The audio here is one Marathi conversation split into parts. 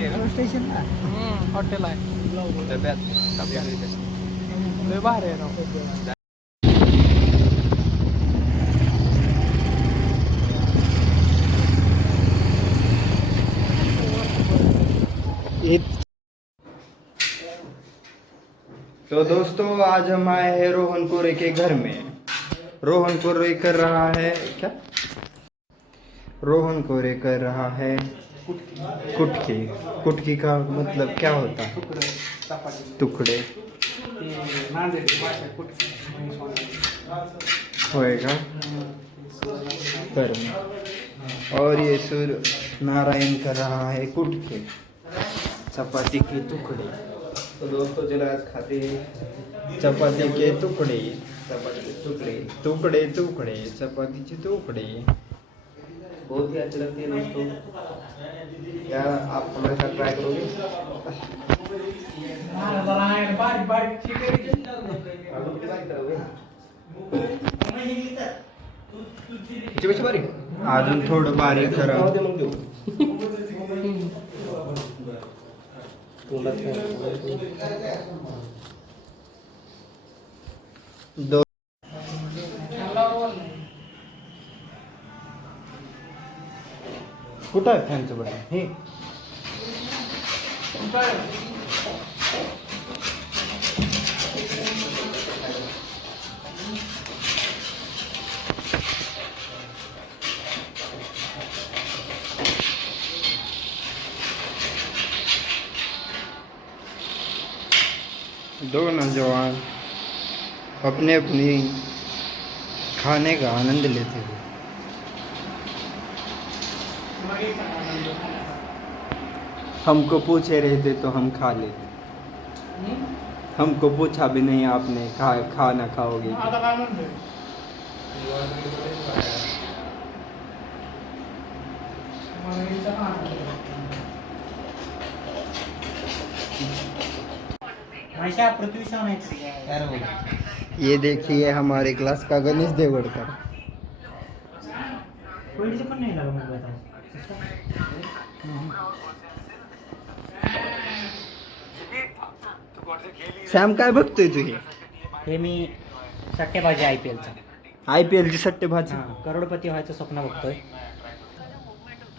भारी आहे स्टेशन ना हॉटेल आहे डब्यात लय भारी आहे राव. तो दोस्तों आज हम आए हैं रोहन कोरे के घर में। रोहन कोरे कर रहा है क्या? रोहन कोरे कर रहा है कुटकी। कुटकी का मतलब क्या होता है? टुकड़े होएगा कर्म। और ये सूर्य नारायण कर रहा है कुटके चपाती के टुकड़े। तो दोस्तों चलो आज खाते हैं चपाती के टुकड़े। चपाती के टुकड़े टुकड़े टुकड़े चपाती के टुकड़े। बहुत ही अच्छे लगते हैं दोस्तों। क्या आप हमारे साथ ट्राई करोगे? अजून थोडं बारीक करा. दो कुठं आहे फॅनचं बटन? हे दो नौजवान अपने अपनी खाने का आनंद लेते हुए हमको पूछे रहते तो हम खा लेते। हमको पूछा भी नहीं आपने खाना खाओगे? ये देखिए हमारे क्लास का गणेश देवड़कर। सॅम काय बघतोय तू? हे मी सट्टेबाजी IPLचा. IPL ची सट्टेबाजी. करोडपती व्हायचं स्वप्न बघतोय.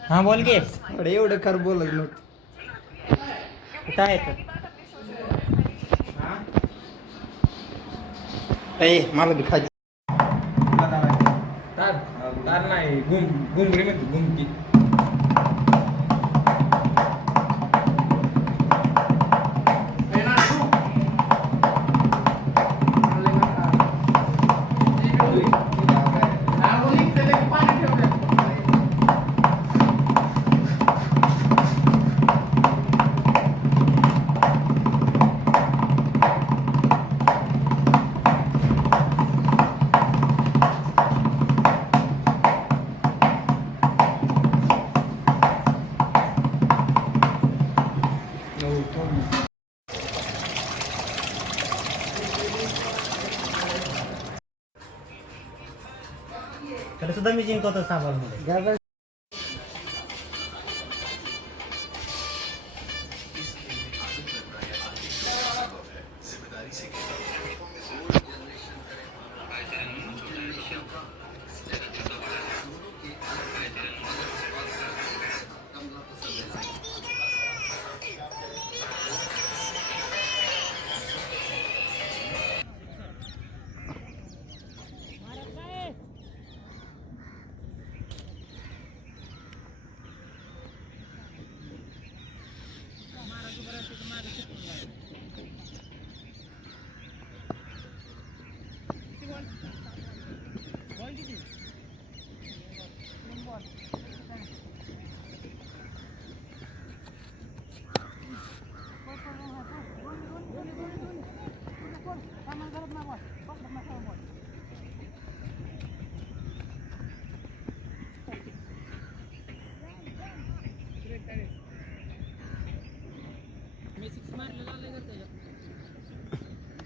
हा बोल गे. अरे एवढं कर बोलत नव्हतं. कुठं आहे तर? मला बी खायचं. तार नाही घुमरी म्हणते घुमकी. तरी सुद्धा मी जिंकवतो साबामध्ये.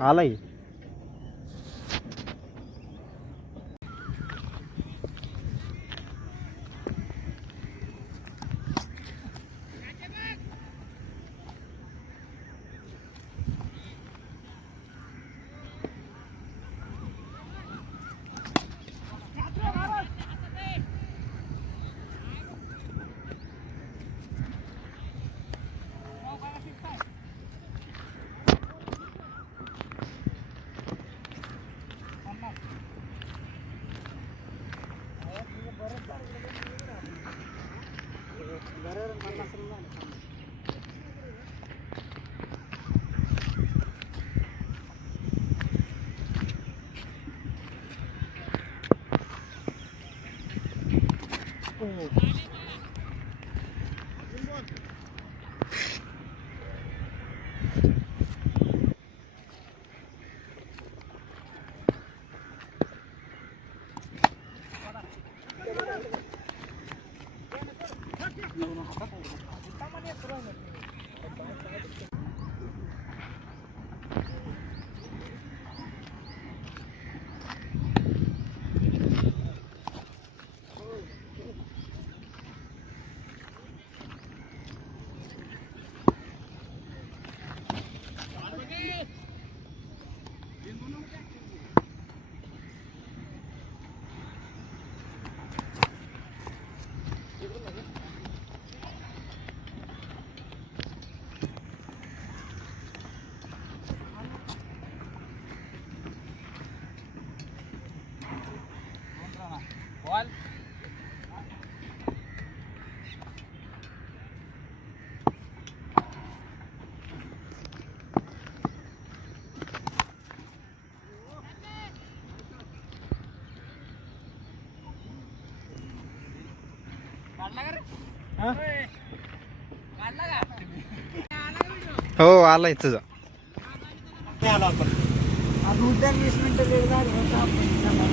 आलाय. हो आलाय तुझा. उद्या 20 मिनिटं लेट झालं